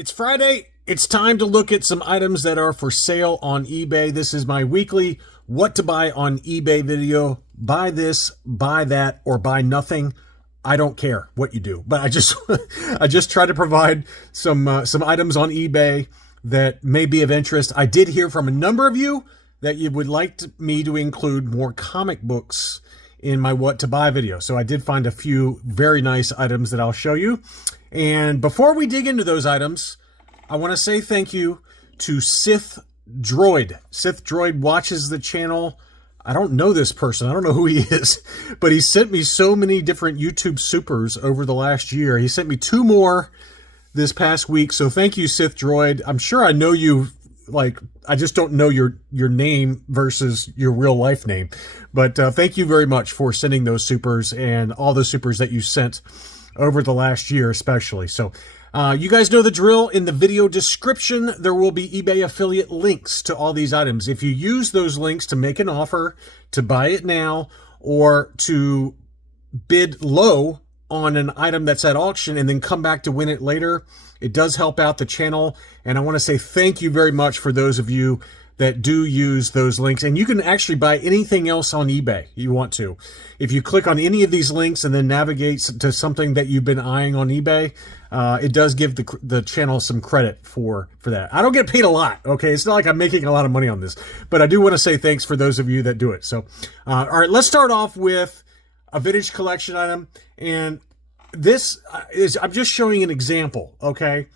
It's Friday. It's time to look at some items that are for sale on eBay. This is my weekly what to buy on eBay video. Buy this, buy that, or buy nothing. I don't care what you do, but I just try to provide some items on eBay that may be of interest. I did hear from a number of you that you would like me to include more comic books in my what to buy video. So I did find a few very nice items that I'll show you. And before we dig into those items, I want to say thank you to Sith Droid. Sith Droid watches the channel. I don't know this person. I don't know who he is, but he sent me so many different YouTube supers over the last year. He sent me 2 more this past week. So thank you, Sith Droid. I'm sure I know you. I just don't know your name versus your real life name. But thank you very much for sending those supers and all the supers that you sent over the last year especially. So you guys know the drill. In the video description, there will be eBay affiliate links to all these items. If you use those links to make an offer, to buy it now, or to bid low on an item that's at auction and then come back to win it later, it does help out the channel. And I want to say thank you very much for those of you that do use those links. And you can actually buy anything else on eBay you want to. If you click on any of these links and then navigate to something that you've been eyeing on eBay, it does give the channel some credit for that. I don't get paid a lot, okay? It's not like I'm making a lot of money on this, but I do want to say thanks for those of you that do it. So, all right, let's start off with a vintage collection item. And this is, I'm just showing an example, okay?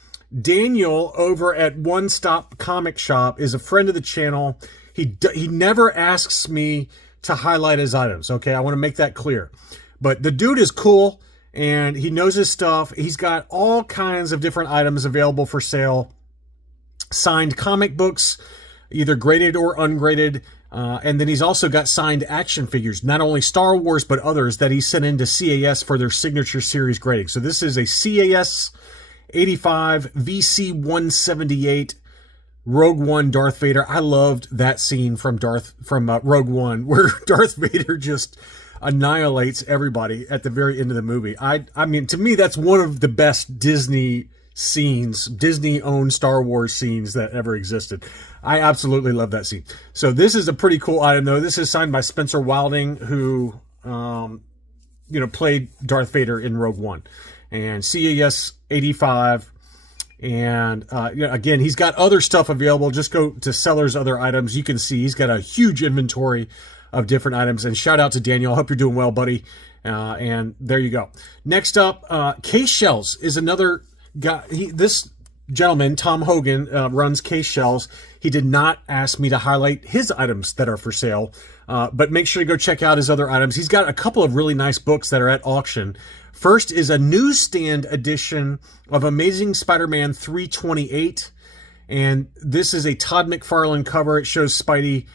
Daniel over at One Stop Comic Shop is a friend of the channel. He never asks me to highlight his items, okay? I want to make that clear. But the dude is cool, and he knows his stuff. He's got all kinds of different items available for sale. Signed comic books, either graded or ungraded. And then he's also got signed action figures, not only Star Wars, but others that he sent into CAS for their signature series grading. So this is a CAS 85 VC 178 Rogue One Darth Vader. I loved that scene from Rogue One where Darth Vader just annihilates everybody at the very end of the movie. I mean, to me, that's one of the best Disney scenes, Disney-owned Star Wars scenes that ever existed. I absolutely love that scene. So this is a pretty cool item, though. This is signed by Spencer Wilding, who, played Darth Vader in Rogue One. And CAS 85. And, again, he's got other stuff available. Just go to Seller's Other Items. You can see he's got a huge inventory of different items. And shout out to Daniel. I hope you're doing well, buddy. And there you go. Next up, Case Shells is another guy. This gentleman, Tom Hogan, runs Case Shells. He did not ask me to highlight his items that are for sale, but make sure to go check out his other items. He's got a couple of really nice books that are at auction. First is a newsstand edition of Amazing Spider-Man 328, and this is a Todd McFarlane cover. It shows Spidey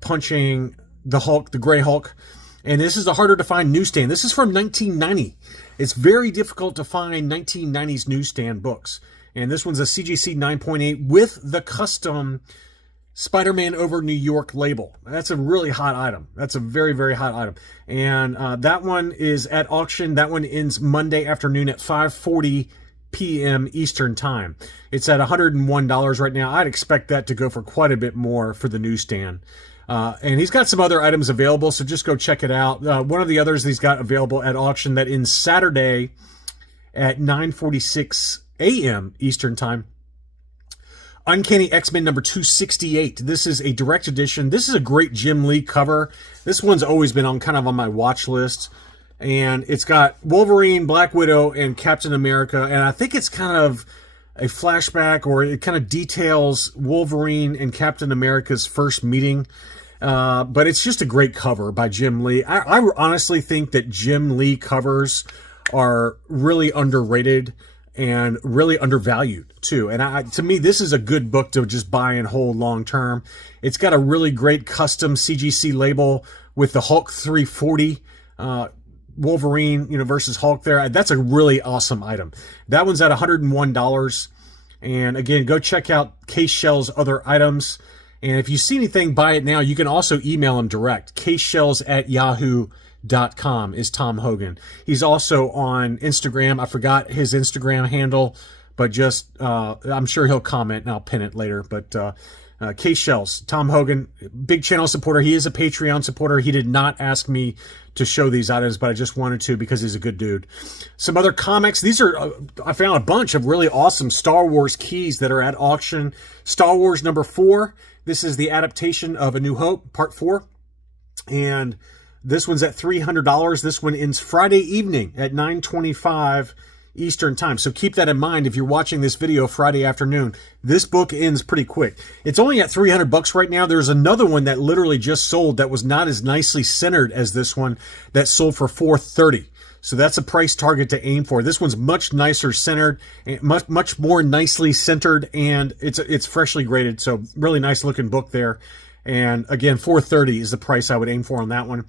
punching the Hulk, the Gray Hulk, and this is a harder to find newsstand. This is from 1990. It's very difficult to find 1990s newsstand books. And this one's a CGC 9.8 with the custom Spider-Man Over New York label. That's a really hot item. That's a very, very hot item. And that one is at auction. That one ends Monday afternoon at 5:40 p.m. Eastern Time. It's at $101 right now. I'd expect that to go for quite a bit more for the newsstand. And he's got some other items available, so just go check it out. One of the others he's got available at auction that ends Saturday at 9:46 a.m. Eastern Time. Uncanny X-Men number 268. This is a direct edition. This is a great Jim Lee cover. This one's always been on my watch list. And it's got Wolverine, Black Widow, and Captain America. And I think it's kind of a flashback, or it kind of details Wolverine and Captain America's first meeting. But it's just a great cover by Jim Lee. I honestly think that Jim Lee covers are really underrated and really undervalued too. And to me, this is a good book to just buy and hold long term. It's got a really great custom CGC label with the Hulk 340 Wolverine, versus Hulk there. That's a really awesome item. That one's at $101. And again, go check out Case Shell's other items. And if you see anything, buy it now. You can also email him direct. caseshells@yahoo.com is Tom Hogan. He's also on Instagram. I forgot his Instagram handle, but just I'm sure he'll comment and I'll pin it later. But Case Shells, Tom Hogan, big channel supporter. He is a Patreon supporter. He did not ask me to show these items, but I just wanted to because he's a good dude. Some other comics. These are, I found a bunch of really awesome Star Wars keys that are at auction. Star Wars #4. This is the adaptation of A New Hope, Part 4. And this one's at $300. This one ends Friday evening at 9:25 Eastern time. So keep that in mind if you're watching this video Friday afternoon. This book ends pretty quick. It's only at $300 right now. There's another one that literally just sold that was not as nicely centered as this one that sold for $430. So that's a price target to aim for. This one's much nicer centered, much more nicely centered, and it's freshly graded. So really nice looking book there. And again, $430 is the price I would aim for on that one.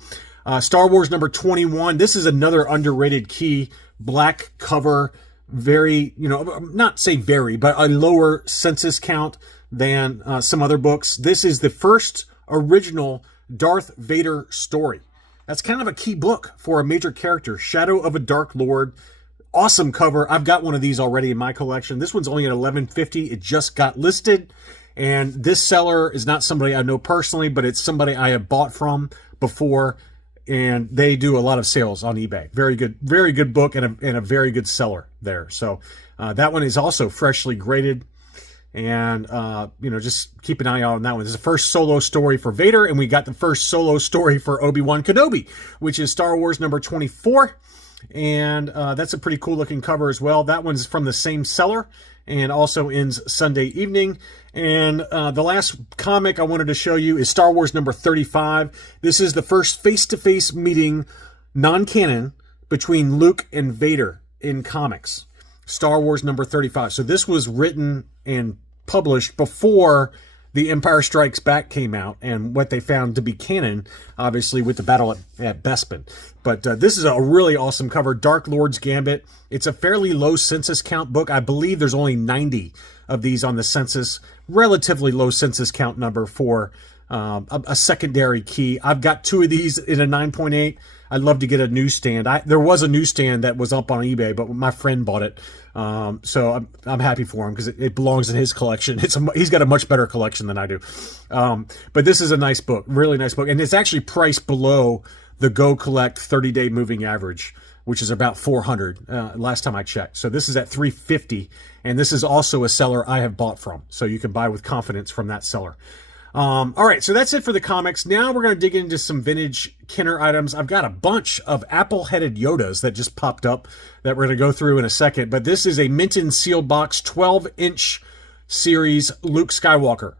Star Wars #21. This is another underrated key. Black cover, very, not say very, but a lower census count than some other books. This is the first original Darth Vader story. That's kind of a key book for a major character. Shadow of a Dark Lord. Awesome cover. I've got one of these already in my collection. This one's only at $11.50. It just got listed. And this seller is not somebody I know personally, but it's somebody I have bought from before. And they do a lot of sales on eBay. Very good book and a very good seller there. So that one is also freshly graded. And, just keep an eye out on that one. This is the first solo story for Vader, and we got the first solo story for Obi-Wan Kenobi, which is Star Wars #24. And that's a pretty cool looking cover as well. That one's from the same seller and also ends Sunday evening. And the last comic I wanted to show you is Star Wars #35. This is the first face-to-face meeting, non-canon, between Luke and Vader in comics. Star Wars #35. So this was written and published before The Empire Strikes Back came out and what they found to be canon, obviously, with the battle at Bespin. But this is a really awesome cover, Dark Lord's Gambit. It's a fairly low census count book. I believe there's only 90 of these on the census. Relatively low census count number for a secondary key. I've got 2 of these in a 9.8. I'd love to get a newsstand. There was a newsstand that was up on eBay, but my friend bought it. So I'm happy for him because it belongs in his collection. He's got a much better collection than I do. But this is a nice book, really nice book. And it's actually priced below the Go Collect 30-day moving average, which is about $400 last time I checked. So this is at $350. And this is also a seller I have bought from. So you can buy with confidence from that seller. All right, so that's it for the comics. Now we're going to dig into some vintage Kenner items. I've got a bunch of Appleheaded Yodas that just popped up that we're going to go through in a second. But this is a mint and seal box 12-inch series Luke Skywalker.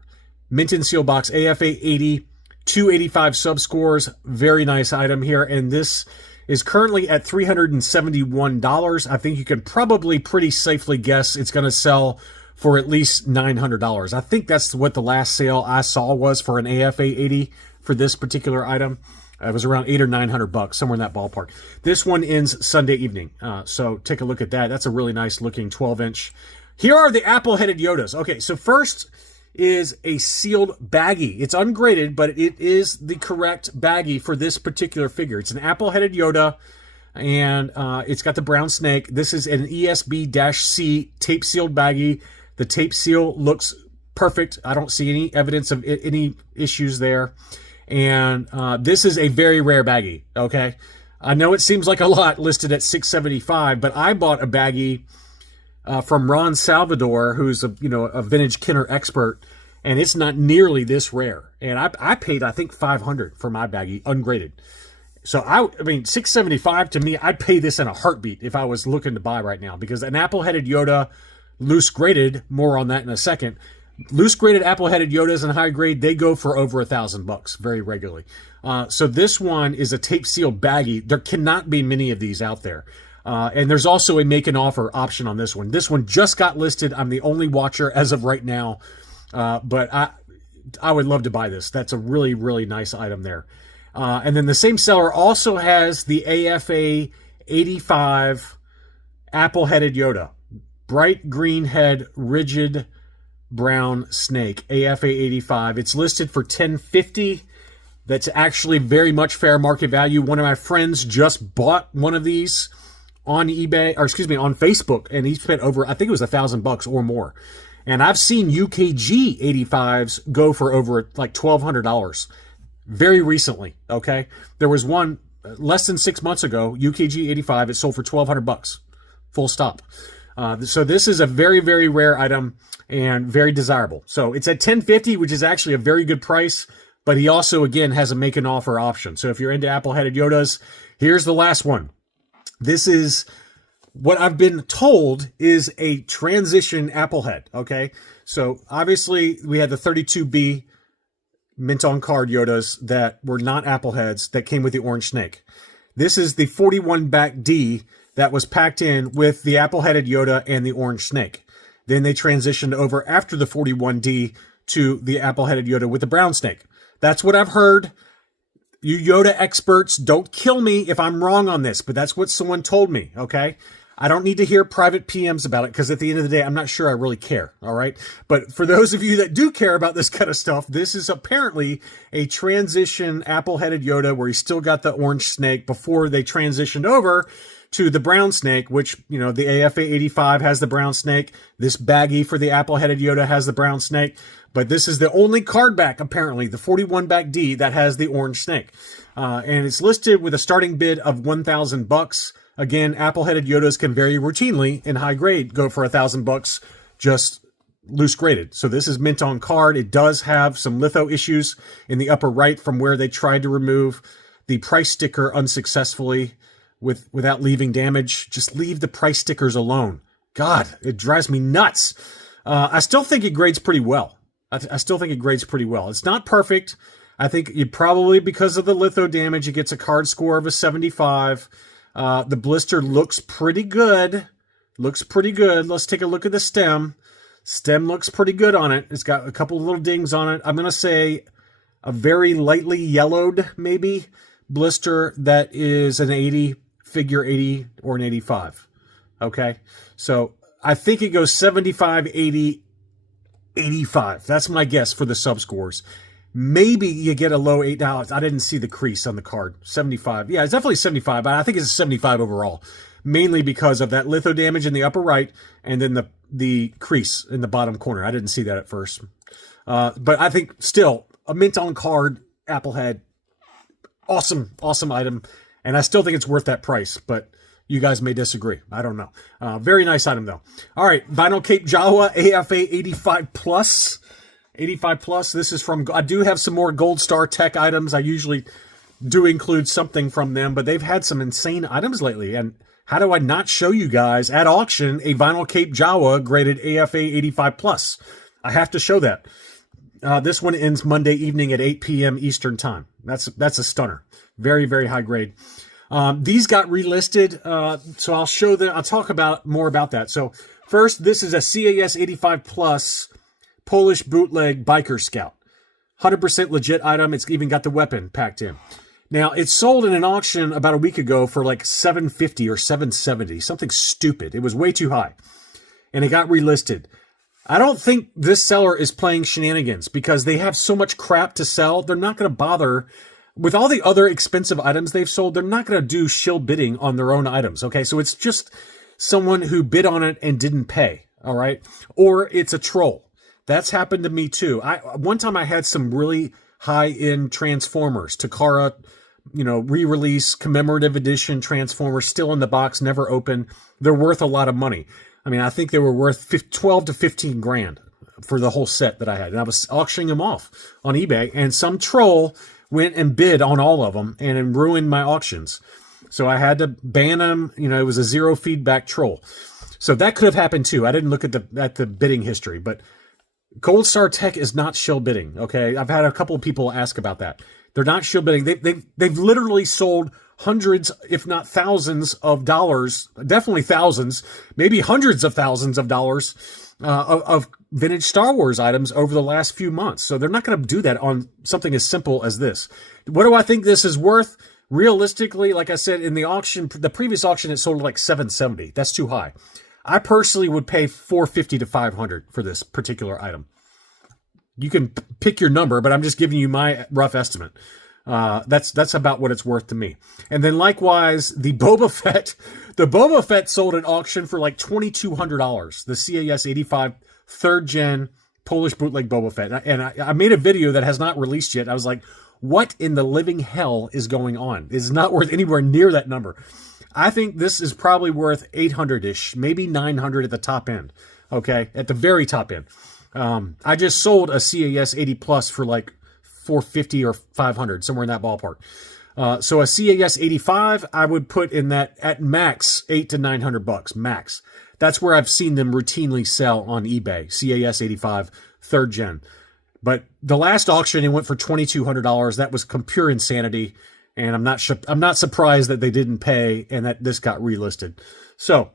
Mint and seal box AFA 80, 285 sub-scores. Very nice item here. And this is currently at $371. I think you can probably pretty safely guess it's going to sell for at least $900. I think that's what the last sale I saw was for an AFA 80 for this particular item. It was around $800 or $900, somewhere in that ballpark. This one ends Sunday evening. So take a look at that. That's a really nice looking 12-inch. Here are the Appleheaded Yodas. Okay, so first is a sealed baggie. It's ungraded, but it is the correct baggie for this particular figure. It's an Appleheaded Yoda, and it's got the brown snake. This is an ESB-C tape sealed baggie. The tape seal looks perfect. I don't see any evidence of any issues there. And this is a very rare baggie, okay? I know it seems like a lot listed at $675, but I bought a baggie from Ron Salvador, who's a vintage Kenner expert, and it's not nearly this rare. And I paid, I think, $500 for my baggie, ungraded. So, I mean, $675 to me, I'd pay this in a heartbeat if I was looking to buy right now, because an Appleheaded Yoda, loose graded, more on that in a second. Loose graded Appleheaded Yodas and high grade, they go for over $1,000 very regularly. So this one is a tape sealed baggie. There cannot be many of these out there. And there's also a make an offer option on this one. This one just got listed. I'm the only watcher as of right now. But I would love to buy this. That's a really, really nice item there. And then the same seller also has the AFA 85 Appleheaded Yoda. Bright green head, rigid brown snake, AFA 85. It's listed for $1050. That's actually very much fair market value. One of my friends just bought one of these on eBay, or excuse me, on Facebook, and he spent over, I think it was $1,000 or more. And I've seen UKG 85s go for over like $1,200 very recently. Okay, there was one less than 6 months ago, UKG 85. It sold for $1,200, full stop. So this is a very, very rare item and very desirable. So it's at $10.50, which is actually a very good price. But he also, again, has a make an offer option. So if you're into Applehead Yodas, here's the last one. This is what I've been told is a transition Applehead, okay? So obviously we had the 32B mint on card Yodas that were not Appleheads that came with the orange snake. This is the 41 back D that was packed in with the Appleheaded Yoda and the orange snake. Then they transitioned over after the 41D to the Appleheaded Yoda with the brown snake. That's what I've heard. You Yoda experts, don't kill me if I'm wrong on this, but that's what someone told me, okay? I don't need to hear private PMs about it because at the end of the day, I'm not sure I really care, all right? But for those of you that do care about this kind of stuff, this is apparently a transition Appleheaded Yoda where he's still got the orange snake before they transitioned over to the brown snake, which, you know, the AFA 85 has the brown snake. This baggie for the Appleheaded Yoda has the brown snake. But this is the only card back, apparently, the 41 back D that has the orange snake. And it's listed with a starting bid of $1,000. Again, Appleheaded Yodas can very routinely, in high grade, go for $1,000 just loose graded. So this is mint on card. It does have some litho issues in the upper right from where they tried to remove the price sticker unsuccessfully without leaving damage. Just leave the price stickers alone. God, it drives me nuts. I still think it grades pretty well. I still think it grades pretty well. It's not perfect. I think you probably, because of the litho damage, it gets a card score of a 75. The blister looks pretty good. Looks pretty good. Let's take a look at the stem. Stem looks pretty good on it. It's got a couple of little dings on it. I'm going to say a very lightly yellowed, maybe, blister that is an 80, figure 80, or an 85. Okay? So I think it goes 75, 80, 85. That's my guess for the sub scores. Maybe you get a low $8. I didn't see the crease on the card. 75. Yeah, it's definitely 75, but I think it's a 75 overall. Mainly because of that litho damage in the upper right and then the crease in the bottom corner. I didn't see that at first. But I think still a mint on card Applehead. Awesome, awesome item. And I still think it's worth that price, but you guys may disagree. I don't know. Very nice item, though. All right, Vinyl Cape Jawa AFA 85 Plus. 85 Plus. This is from... I do have some more Gold Star Tech items. I usually do include something from them, but they've had some insane items lately. And how do I not show you guys at auction a Vinyl Cape Jawa graded AFA 85 Plus? I have to show that. This one ends Monday evening at 8 p.m. Eastern Time. That's a stunner. Very, very high grade. These got relisted, so I'll show them. I'll talk about more about that. So first, this is a CAS 85 Plus Polish bootleg biker scout. 100% legit item. It's even got the weapon packed in. Now, it sold in an auction about a week ago for like $750 or $770, something stupid. It was way too high, and it got relisted. I don't think this seller is playing shenanigans because they have so much crap to sell. They're not going to bother. With all the other expensive items they've sold, they're not going to do shill bidding on their own items, okay? So it's just someone who bid on it and didn't pay, all right? Or it's a troll. That's happened to me too. One time I had some really high-end Transformers, Takara, re-release, commemorative edition Transformers, still in the box, never open. They're worth a lot of money. I mean, I think they were worth 12 to 15 grand for the whole set that I had. And I was auctioning them off on eBay, and some troll went and bid on all of them and it ruined my auctions. So I had to ban them. It was a zero feedback troll. So that could have happened too. I didn't look at the bidding history, but Gold Star Tech is not shill bidding. Okay. I've had a couple of people ask about that. They're not shill bidding. They've literally sold hundreds, if not thousands of dollars, definitely thousands, maybe hundreds of thousands of dollars of vintage Star Wars items over the last few months. So they're not going to do that on something as simple as this. What do I think this is worth? Realistically, like I said, in the auction, the previous auction, it sold like $770. That's too high. I personally would pay $450 to $500 for this particular item. You can pick your number, but I'm just giving you my rough estimate. That's about what it's worth to me. And then likewise, the Boba Fett sold at auction for like $2,200. The CAS 85 third gen Polish bootleg Boba Fett. And I made a video that has not released yet. I was like, what in the living hell is going on? It's not worth anywhere near that number. I think this is probably worth 800-ish, maybe 900 at the top end. Okay, at the very top end. I just sold a CAS 80 Plus for like 450 or 500, somewhere in that ballpark. So a CAS 85, I would put in that at max $800 to $900 max. That's where I've seen them routinely sell on eBay. CAS 85 third gen. But the last auction, it went for $2,200. That was pure insanity, and I'm not surprised that they didn't pay and that this got relisted. So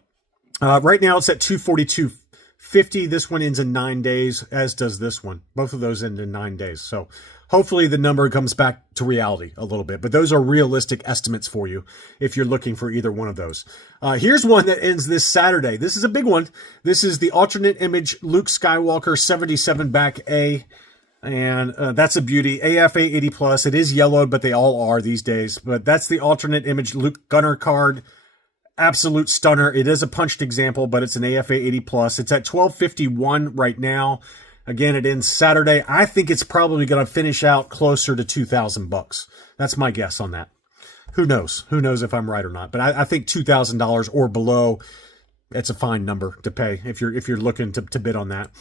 right now it's at $242.50. This one ends in 9 days, as does this one. Both of those end in 9 days. So hopefully the number comes back to reality a little bit. But those are realistic estimates for you if you're looking for either one of those. Here's one that ends this Saturday. This is a big one. This is the alternate image Luke Skywalker 77 back A. And that's a beauty. AFA 80 Plus. It is yellowed, but they all are these days. But that's the alternate image Luke Gunner card. Absolute stunner. It is a punched example, but it's an AFA 80 Plus. It's at $1,251 right now. Again, it ends Saturday. I think it's probably going to finish out closer to $2,000. That's my guess on that. Who knows? Who knows if I'm right or not? But I think $2,000 or below, it's a fine number to pay if you're looking to bid on that.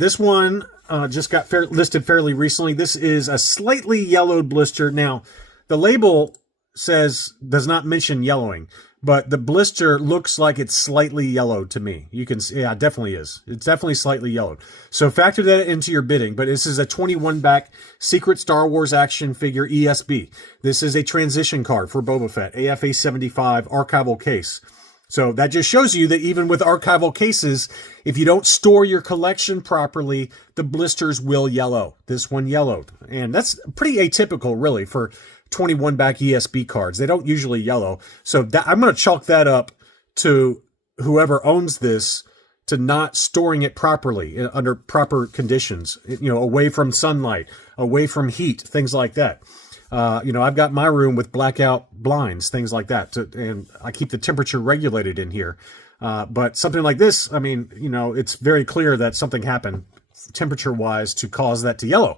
This one just got listed fairly recently. This is a slightly yellowed blister. Now, the label does not mention yellowing, but the blister looks like it's slightly yellowed to me. You can see, yeah, it definitely is. It's definitely slightly yellowed. So factor that into your bidding. But this is a 21 back Secret Star Wars action figure ESB. This is a transition card for Boba Fett, AFA 75 archival case. So that just shows you that even with archival cases, if you don't store your collection properly, the blisters will yellow. This one yellowed. And that's pretty atypical, really, for 21 back ESB cards. They don't usually yellow. So I'm going to chalk that up to whoever owns this to not storing it properly under proper conditions, away from sunlight, away from heat, things like that. I've got my room with blackout blinds, things like that, and I keep the temperature regulated in here. But something like this, it's very clear that something happened temperature-wise to cause that to yellow.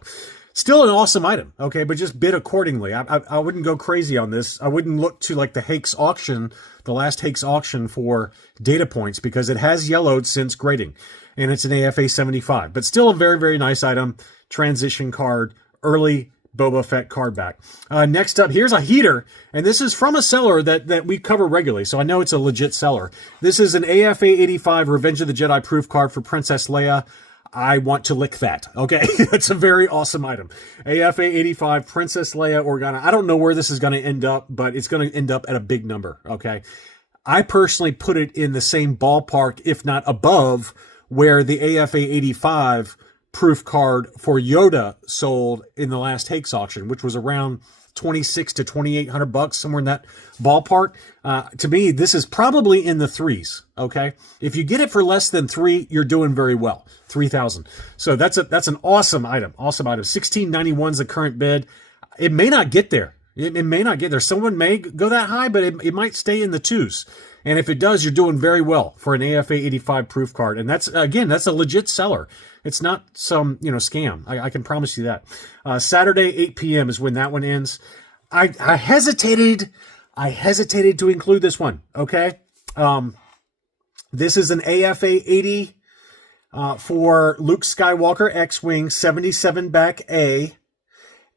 Still an awesome item, okay, but just bid accordingly. I wouldn't go crazy on this. I wouldn't look to like the Hakes auction, the last Hakes auction for data points, because it has yellowed since grading, and it's an AFA 75. But still a very, very nice item, transition card, early Boba Fett card back. Next up, here's a heater, and this is from a seller that we cover regularly, so I know it's a legit seller. This is an AFA 85 Revenge of the Jedi proof card for Princess Leia. I want to lick that, okay? It's a very awesome item. AFA 85 Princess Leia Organa. I don't know where this is going to end up, but it's going to end up at a big number, okay? I personally put it in the same ballpark, if not above, where the AFA 85 proof card for Yoda sold in the last Hakes auction, which was around $2,600 to $2,800, somewhere in that ballpark. To me, this is probably in the threes. Okay, if you get it for less than $3,000, you're doing very well. $3,000. So that's an awesome item. Awesome item. $1,691 is the current bid. It may not get there. It may not get there. Someone may go that high, but it might stay in the twos. And if it does, you're doing very well for an AFA 85 proof card. And that's a legit seller. It's not some, scam. I can promise you that. Saturday, 8 p.m. is when that one ends. I hesitated to include this one. Okay. This is an AFA 80, for Luke Skywalker X-Wing 77 back A.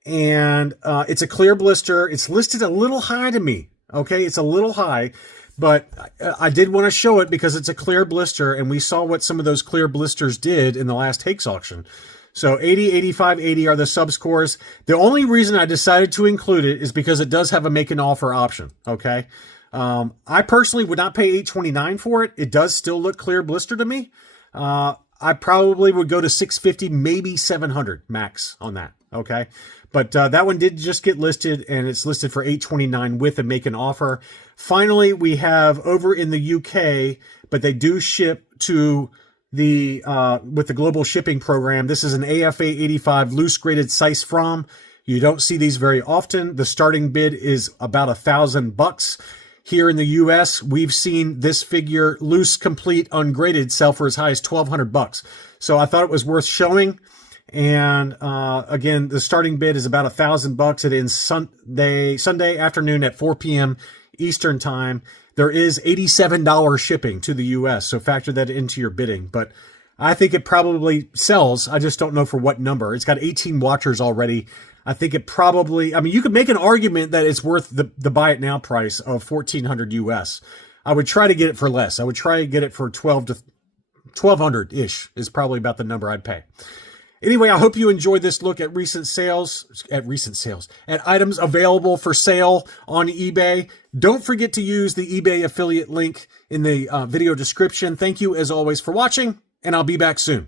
And, it's a clear blister. It's listed a little high to me. Okay. It's a little high. But I did want to show it because it's a clear blister, and we saw what some of those clear blisters did in the last Hakes auction. So 80, 85, 80 are the sub-scores. The only reason I decided to include it is because it does have a make an offer option, okay? I personally would not pay $829 for it. It does still look clear blister to me. I probably would go to $650, maybe $700 max on that, okay? But that one did just get listed, and it's listed for $829 with a make an offer. Finally, we have over in the UK, but they do ship to the with the global shipping program. This is an AFA 85 loose graded size from. You don't see these very often. The starting bid is about $1,000. Here in the US, we've seen this figure, loose, complete, ungraded, sell for as high as $1,200. So I thought it was worth showing. And again, the starting bid is about $1,000. It ends Sunday afternoon at 4 p.m. Eastern time. There is $87 shipping to the US, so factor that into your bidding. But I think it probably sells. I just don't know for what number. It's got 18 watchers already. I think it probably, I mean, you could make an argument that it's worth the buy it now price of $1,400 US. I would try to get it for less. I would try to get it for 1,200-ish is probably about the number I'd pay. Anyway, I hope you enjoyed this look at at items available for sale on eBay. Don't forget to use the eBay affiliate link in the video description. Thank you as always for watching, and I'll be back soon.